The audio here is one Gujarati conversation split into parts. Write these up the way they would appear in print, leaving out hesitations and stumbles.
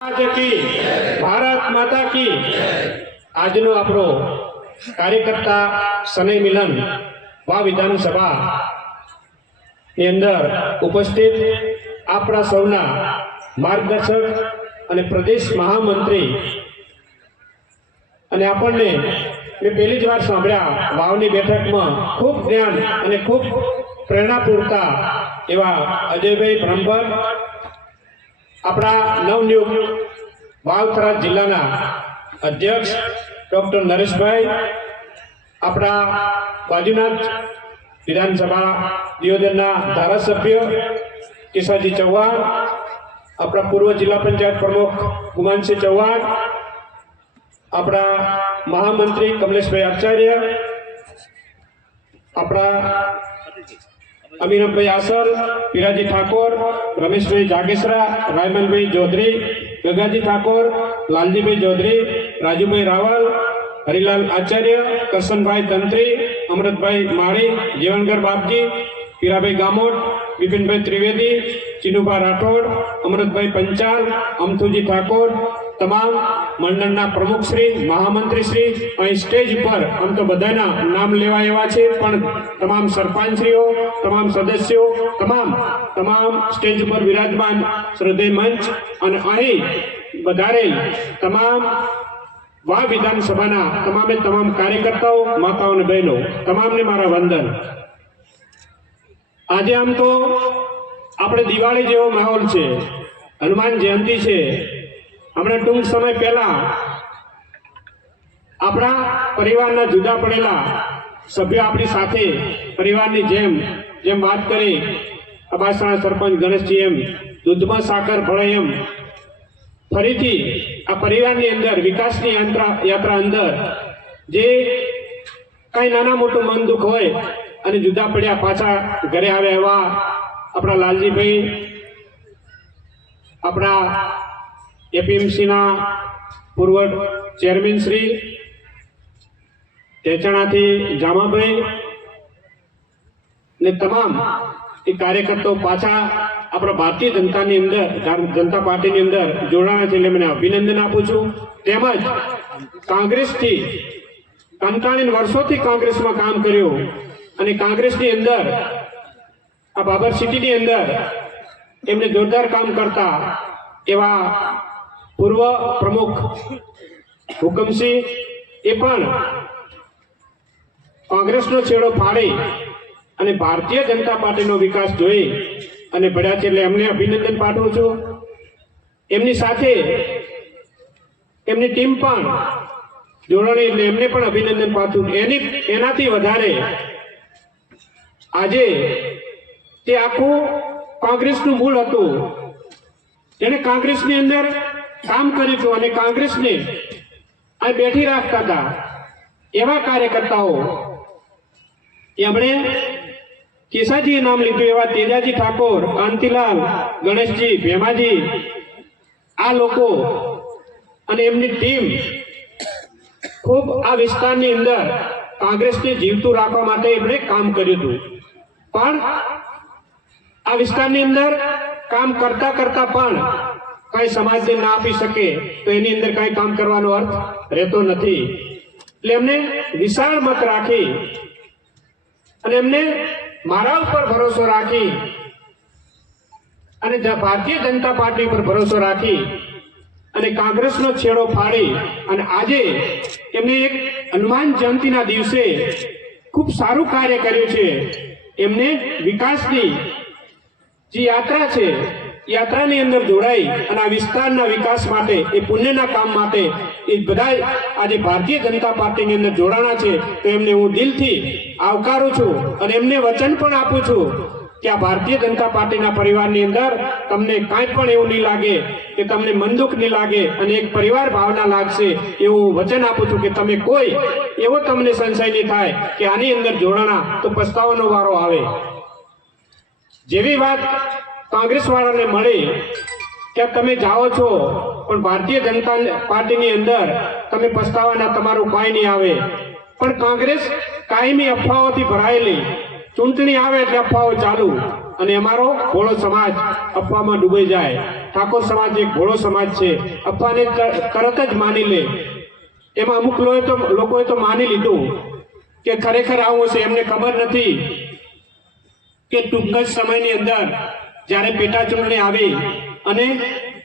की भारत माता की આજનો આપણો કાર્યકર્તા સ્નેહ મિલન વા વિધાનસભા ની અંદર ઉપસ્થિત આપણા સૌના માર્ગદર્શક અને પ્રદેશ મહામંત્રી અને આપણને મેં પહેલી જ વાર સાંભળ્યા વાવની બેઠકમાં ખૂબ જ્ઞાન અને ખૂબ પ્રેરણા પૂરતા એવા અજયભાઈ બ્રહ્મભટ્ટ આપણા નવનિયુક્ત વાવ જિલ્લાના અધ્યક્ષ ડૉક્ટર નરેશભાઈ, આપણા બાજુના વિધાનસભા દિયોદરના ધારાસભ્ય કેશાજી ચૌહાણ, આપણા પૂર્વ જિલ્લા પંચાયત પ્રમુખ ગુમાનસિંહ ચૌહાણ, આપણા મહામંત્રી કમલેશભાઈ આચાર્ય, આપણા અમીનભાઈ આસર, પીરાજી ઠાકોર, રમેશભાઈ જાગેસરા, રાયમલભાઈ ચૌધરી, ગગાજી ઠાકોર, લાલજીભાઈ ચૌધરી, રાજુભાઈ રાવલ, હરિલાલ આચાર્ય, કરશનભાઈ તંત્રી, અમૃતભાઈ માળી, જીવનગર બાપજી, પીરાભાઈ ગામોટ, બિપિનભાઈ ત્રિવેદી, ચીનુભા રાઠોડ, અમૃતભાઈ પંચાલ, અમથુજી ઠાકોર, તમામ મંડળના પ્રમુખશ્રી, મહામંત્રીશ્રી, અહીં સ્ટેજ પર આમ તો બધાના નામ લેવા એવા છે, પણ તમામ સરપંચશ્રીઓ, તમામ સદસ્યો, તમામ સ્ટેજ પર વિરાજમાન શ્રદ્ધેય મંચ અને અહીં વધારેલ તમામ વા વિધાનસભાના તમામ કાર્યકર્તાઓ, માતાઓ અને બહેનો, તમામને મારા વંદન। આજે આમ તો આપણે દિવાળી જેવો માહોલ છે, હનુમાન જયંતિ છે। હમણાં ટૂંક સમય પહેલા આપણા પરિવારના જુદા પડેલા સભ્યો આપણી સાથે પરિવારની જેમ વાત કરી અબાસણા સરપંચ ગણેશજી, એમ દૂધમાં સાકર ભળે એમ ફરીથી આ પરિવારની અંદર વિકાસની યાત્રા અંદર જે કઈ નાના મોટું મન દુઃખ હોય અને જુદા પડ્યા પાછા ઘરે આવ્યા એવા આપણા લાલજીભાઈ, આપણા એપીએમસીના પૂર્વ ચેરમેન શ્રી ટેચણાથી જામાભાઈ ને તમામ એ કાર્યકર્તાઓ પાછા આપણા ભારતીય જનતા પાર્ટીની અંદર જોડાણા છે, એટલે મને અભિનંદન આપું છું। તેમજ કોંગ્રેસથી 45 વર્ષોથી કોંગ્રેસમાં કામ કર્યું અને કોંગ્રેસની અંદર આ બાબર સિટીની અંદર એમને જોરદાર કામ કરતા એવા પૂર્વ પ્રમુખ હુકમસિંહ એ પણ કોંગ્રેસનો છેડો ફાડી અને ભારતીય જનતા પાર્ટીનો વિકાસ જોઈ અને ભળ્યા છે, એટલે એમને અભિનંદન પાઠવું છું। એમની સાથે એમની ટીમ પણ જોડાણી, એટલે એમને પણ અભિનંદન પાઠવું। એનાથી વધારે આજે તે આખું કોંગ્રેસનું મૂળ હતું, જેને કોંગ્રેસની અંદર કામ કર્યું હતું અને કોંગ્રેસને આ બેઠી રાખતા હતા એવા કાર્યકર્તાઓ, એમણે કેશાજીએ નામ લીધું એવા તેજાજી ઠાકોર, કાંતિલાલ, ગણેશજી, ભેમાજી, આ લોકો અને એમની ટીમ ખૂબ આ વિસ્તારની અંદર કોંગ્રેસને જીવતું રાખવા માટે એમણે કામ કર્યું હતું। પણ આ વિસ્તારની અંદર કામ કરતા પણ કઈ સમાજને ના આપી શકે તો એની અંદર કઈ કામ કરવાનો અર્થ રહેતો નથી, એટલે એમને વિશાળ મત રાખી અને એમને મારા ઉપર ભરોસો રાખી અને ભારતીય જનતા પાર્ટી ઉપર ભરોસો રાખી અને કોંગ્રેસનો છેડો ફાડી અને આજે એમને એક હનુમાન જયંતિના દિવસે ખૂબ સારું કાર્ય કર્યું છે। એમને વિકાસની જે યાત્રા છે, યાત્રાની અંદર જોડાઈ અને આ વિસ્તારના વિકાસ માટે, એ પુણ્યના કામ માટે એ બધા આજે ભારતીય જનતા પાર્ટીની અંદર જોડાણા છે, તો એમને હું દિલથી આવકારું છું અને એમને વચન પણ આપું છું કે આ ભારતીય જનતા પાર્ટીના પરિવારની અંદર તમને કાંઈ પણ એવું નહીં લાગે કે તમને મનદુખ નહીં લાગે અને એક પરિવાર ભાવના લાગશે, એવું વચન આપું છું કે તમે કોઈ એવો તમને સંશય નહીં થાય કે આની અંદર જોડાણા તો પસ્તાવાનો વારો આવે। જેવી વાત કોંગ્રેસ વાળાને મળી કે તમે જાઓ છો પણ ભારતીય જનતા પાર્ટીની અંદર તમે પસ્તાવાના તમારું કાંઈ નહીં આવે, પણ કોંગ્રેસ કાયમી અફવાઓથી ભરાયેલી, ચૂંટણી આવે એટલે અફવાઓ ચાલુ, અને અમારો ભોળો સમાજ અફવામાં ડૂબાઈ જાય. ઠાકોર સમાજ એક ભોળો સમાજ છે, અફવાને તરત જ માની લે. એમાં અમુક લોકોએ તો માની લીધું કે ખરેખર આવું છે. એમને ખબર નથી કે ટૂંક જ સમયની અંદર જ્યારે પેટા ચૂંટણી આવી અને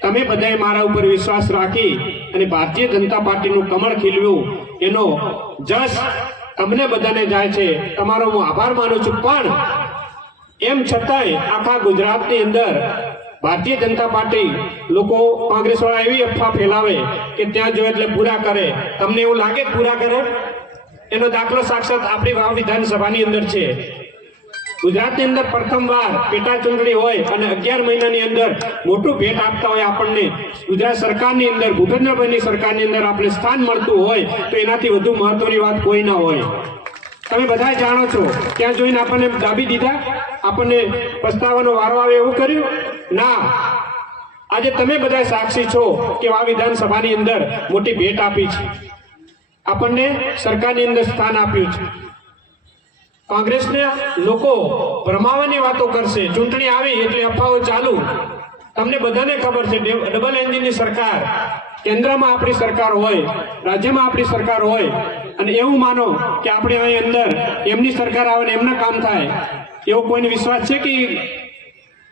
તમે બધાએ મારા ઉપર વિશ્વાસ રાખી અને ભારતીય જનતા પાર્ટીનું કમળ ખીલવ્યું, એનો જશ તમને બધાને જાય છે. તમારો હું આભાર માનું છું. પણ એમ છતાંય આખા ગુજરાતની અંદર ભારતીય જનતા પાર્ટી લોકો કોંગ્રેસ વાળા એવી અફવા ફેલાવે કે ત્યાં જો એટલે પૂરા કરે. તમને એવું લાગે પૂરા કરે? એનો દાખલો સાક્ષાત આપણી વાવ વિધાનસભાની અંદર છે. ગુજરાતની અંદર પ્રથમવાર પેટા ચૂંટણી હોય અને 11 મહિનાની અંદર મોટું ભેટ આપતા હોય આપણને ગુજરાત સરકારની અંદર, ભૂપેન્દ્રભાઈની સરકારની અંદર આપણે સ્થાન મળતું હોય તો એનાથી વધુ મહત્વની વાત કોઈ ના હોય. તમે બધા જાણો છો, ત્યાં જોઈને આપણને દાબી દીધા, આપણને પસ્તાવાનો વારો આવે એવું કર્યું ના. આજે તમે બધા સાક્ષી છો કે આ વિધાનસભાની અંદર મોટી ભેટ આપી છે, આપણને સરકારની અંદર સ્થાન આપ્યું છે. કોંગ્રેસને લોકો ભ્રમાવાની વાતો કરશે, ચૂંટણી આવી એટલે અફવાઓ ચાલુ. તમને બધાને ખબર છે ડબલ એન્જિનની સરકાર, કેન્દ્રમાં આપણી સરકાર હોય, રાજ્યમાં આપણી સરકાર હોય અને એવું માનો કે આપણે અહીં અંદર એમની સરકાર આવે ને એમના કામ થાય, એવો કોઈને વિશ્વાસ છે કે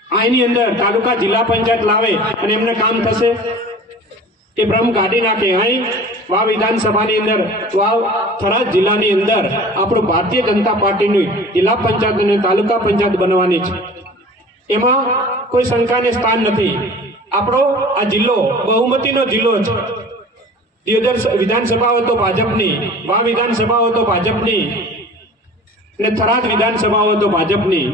અહીંની અંદર તાલુકા જિલ્લા પંચાયત લાવે અને એમને કામ થશે? એ ભ્રમ કાઢી નાખે. અહીં વાવ વિધાનસભાની અંદર, વાવ થરાદ જિલ્લાની અંદર આપણું ભારતીય જનતા પાર્ટીની જિલ્લા પંચાયત અને તાલુકા પંચાયત બનવાની છે. એમાં કોઈ શંકાને સ્થાન નથી. આપણો આ જિલ્લો બહુમતીનો જિલ્લો છે. દિયોદર વિધાનસભા હોય તો ભાજપની, વાવ વિધાનસભા હોય તો ભાજપની અને થરાદ વિધાનસભા હોય તો ભાજપની.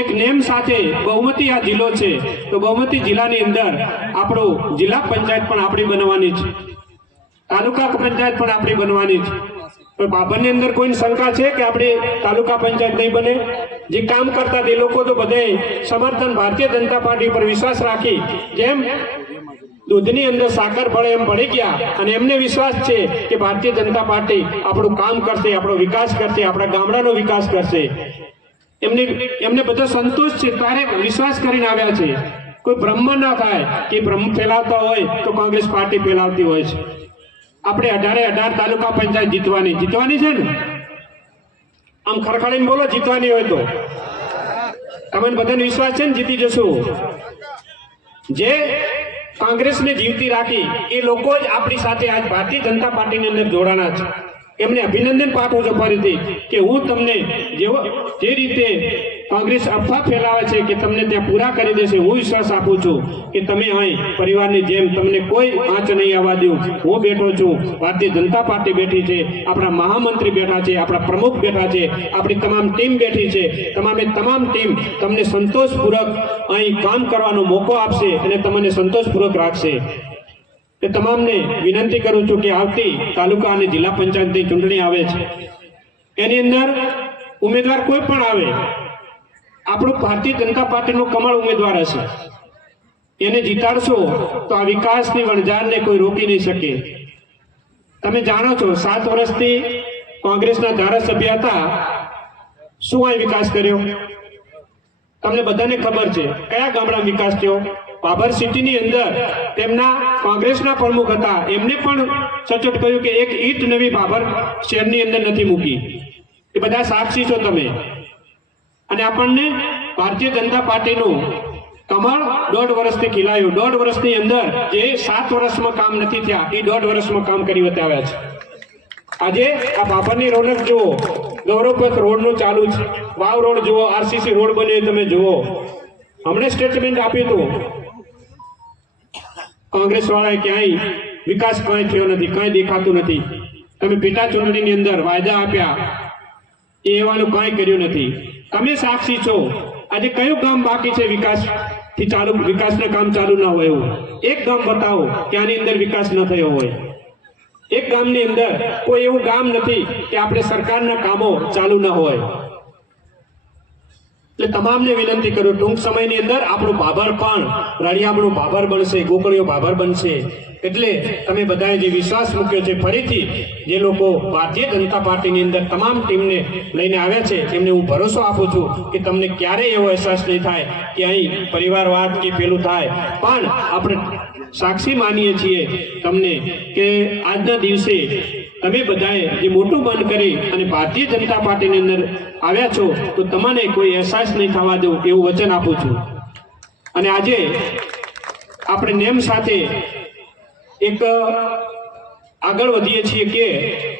એક નેમ સાથે બહુમતી આ જિલ્લો છે, તો બહુમતી જિલ્લાની અંદર આપણો જિલ્લા પંચાયત પણ આપણી બનવાની છે, તાલુકા પંચાયત પણ આપણી બનવાની છે. પણ બાબરની અંદર કોઈ શંકા છે કે આપણી તાલુકા પંચાયત નહીં બને? જે કામ કરતા તે લોકો તો બધે સમર્થન ભારતીય જનતા પાર્ટી પર વિશ્વાસ રાખી જેમ દૂધની અંદર સાકર ભળે એમ ભળી ગયા અને એમને વિશ્વાસ છે કે ભારતીય જનતા પાર્ટી આપણું કામ કરશે, આપણો વિકાસ કરશે, આપણા ગામડાનો વિકાસ કરશે. એમને બધો સંતોષ છે, ત્યારે વિશ્વાસ કરીને આવ્યા છે. કોઈ ભ્રમ ન થાય કે ભ્રમ ફેલાવતા હોય તો કોંગ્રેસ પાર્ટી ફેલાવતી હોય છે. આપણે 18 તાલુકા પંચાયત જીતવાની છે ને? આમ ખડખડીને બોલો, જીતવાની હોય તો. તમને બધાને વિશ્વાસ છે ને જીતી જશું? જે કોંગ્રેસને જીવતી રાખી એ લોકો જ આપણી સાથે આજ ભારતીય જનતા પાર્ટીની અંદર જોડાણા છે. એમને અભિનંદન પાઠવું છું ફરીથી કે હું તમને જે રીતે કોંગ્રેસ અફવા ફેલાવે છે કે તમને ત્યાં પૂરા કરી દેશે, હું વિશ્વાસ આપું છું કે તમે અહીં પરિવારની જેમ તમને કોઈ આંચ નહીં આવવા દઉં. હું બેઠો છું, ભારતીય જનતા પાર્ટી બેઠી છે, આપણા મહામંત્રી બેઠા છે, આપણા પ્રમુખ બેઠા છે, આપણી તમામ ટીમ બેઠી છે. તમામ ટીમ તમને સંતોષપૂર્વક અહીં કામ કરવાનો મોકો આપશે અને તમને સંતોષપૂર્વક રાખશે. તમામને વિનંતી કરું છું કે આવતી તાલુકા અને જિલ્લા પંચાયતની ચૂંટણી આવે છે, એની અંદર ઉમેદવાર કોઈ પણ આવે, આપણું ભારતીય જનતા પાર્ટીનું કમળ ઉમેદવાર હશે, એને જીતાડશો તો આ વિકાસની વણઝારને કોઈ રોકી નહીં શકે. તમે જાણો છો 7 વર્ષથી કોંગ્રેસના ધારાસભ્ય હતા, શું અહીં વિકાસ કર્યો? તમને બધાને ખબર છે. કયા ગામડામાં વિકાસ થયો? બાબર સિટીની અંદર તેમના કોંગ્રેસના પ્રમુખ હતા, એમને પણ સચોટ કહ્યું કે એક ઈંટ નવી બાબર શહેરની અંદર નથી મૂકી. એ બધા સાક્ષી છો તમે. અને આપણને ભારતીય જનતા પાર્ટીનું કમળ 1.5 વર્ષથી ખીલાયું. 1.5 વર્ષની અંદર જે 7 વર્ષમાં કામ નથી થયા એ 1.5 વર્ષમાં કામ કરી બતાવ્યા છે. આજે આ બાબરની રોનક જુઓ, ગૌરવપથ રોડનું ચાલુ છે, વાવ રોડ જુઓ, આરસીસી રોડ બન્યો તમે જુઓ. હમણાં સ્ટેટમેન્ટ આપ્યું હતું કોંગ્રેસ વાળાએ ક્યાંય વિકાસ કંઈ થયો નથી, કંઈ દેખાતું નથી. તમે પેટા ચૂંટણીની અંદર વાયદા આપ્યા એ એવાનું કંઈ કર્યું નથી. તમે સાક્ષી છો. આજે કયું ગામ બાકી છે વિકાસના કામ ચાલુ ના હોય એવું? એક ગામ બતાવો કે આની અંદર વિકાસ ન થયો હોય. એક ગામની અંદર કોઈ એવું ગામ નથી કે આપણે સરકારના કામો ચાલુ ન હોય. એટલે તમામને વિનંતી કરું, ટૂંક સમયની અંદર આપણું ભાભર પણ રળિયામણું ભાભર બનશે, ગોકળીઓ ભાભર બનશે. એટલે તમે બધાએ જે વિશ્વાસ મૂક્યો છે, ફરીથી જે લોકો ભારતીય જનતા પાર્ટીની અંદર તમામ ટીમને લઈને આવ્યા છે એમને હું ભરોસો આપું છું કે તમને ક્યારેય એવો અહેસાસ નહીં થાય કે અહીં પરિવારવાદ કે પેલું થાય. પણ આપણે સાક્ષી માનીએ છીએ તમને કે આજના દિવસે તમે બધાએ જે મોટું મન કરી અને ભારતીય જનતા પાર્ટીની અંદર આવ્યા છો તો તમને કોઈ અહેસાસ નહીં થવા દઉં એવું વચન આપું છું. અને આજે આપણે નેમ સાથે એક આગળ વધીએ છીએ કે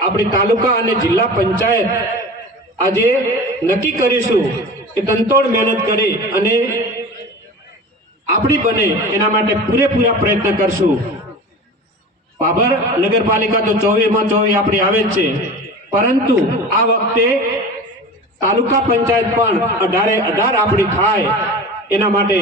આપણી તાલુકા અને જિલ્લા પંચાયત આજે નક્કી કરીશું કે તનતોડ મહેનત કરી અને આપણી બને એના માટે પૂરેપૂરા પ્રયત્ન કરશું. ભાભર નગરપાલિકા તો 24 માં 24 આપણી આવે જ છે, પરંતુ આ વખતે તાલુકા પંચાયત પણ 18 આપણી થાય એના માટે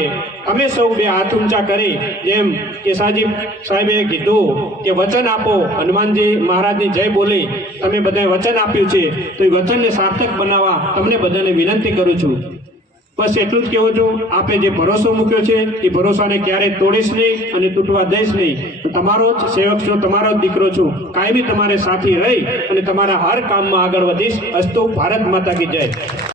અમે સૌ બે હાથ ઊંચા કરી, જેમ કેસાજી સાહેબે કીધું કે વચન આપો, હનુમાનજી મહારાજની જય બોલી તમે બધાએ વચન આપ્યું છે, તો એ વચનને સાર્થક બનાવવા તમને બધાને વિનંતી કરું છું. બસ એટલું જ કહેવું છું. આપે જે ભરોસો મૂક્યો છે એ ભરોસાને ક્યારેય તોડીશ નહીં અને તૂટવા દઈશ નહીં. તમારો જ સેવક છું, તમારો જ દીકરો છું, કાયમી તમારે સાથી રહી અને તમારા હર કામમાં આગળ વધીશ. અસ્તુ. ભારત માતા કી જય.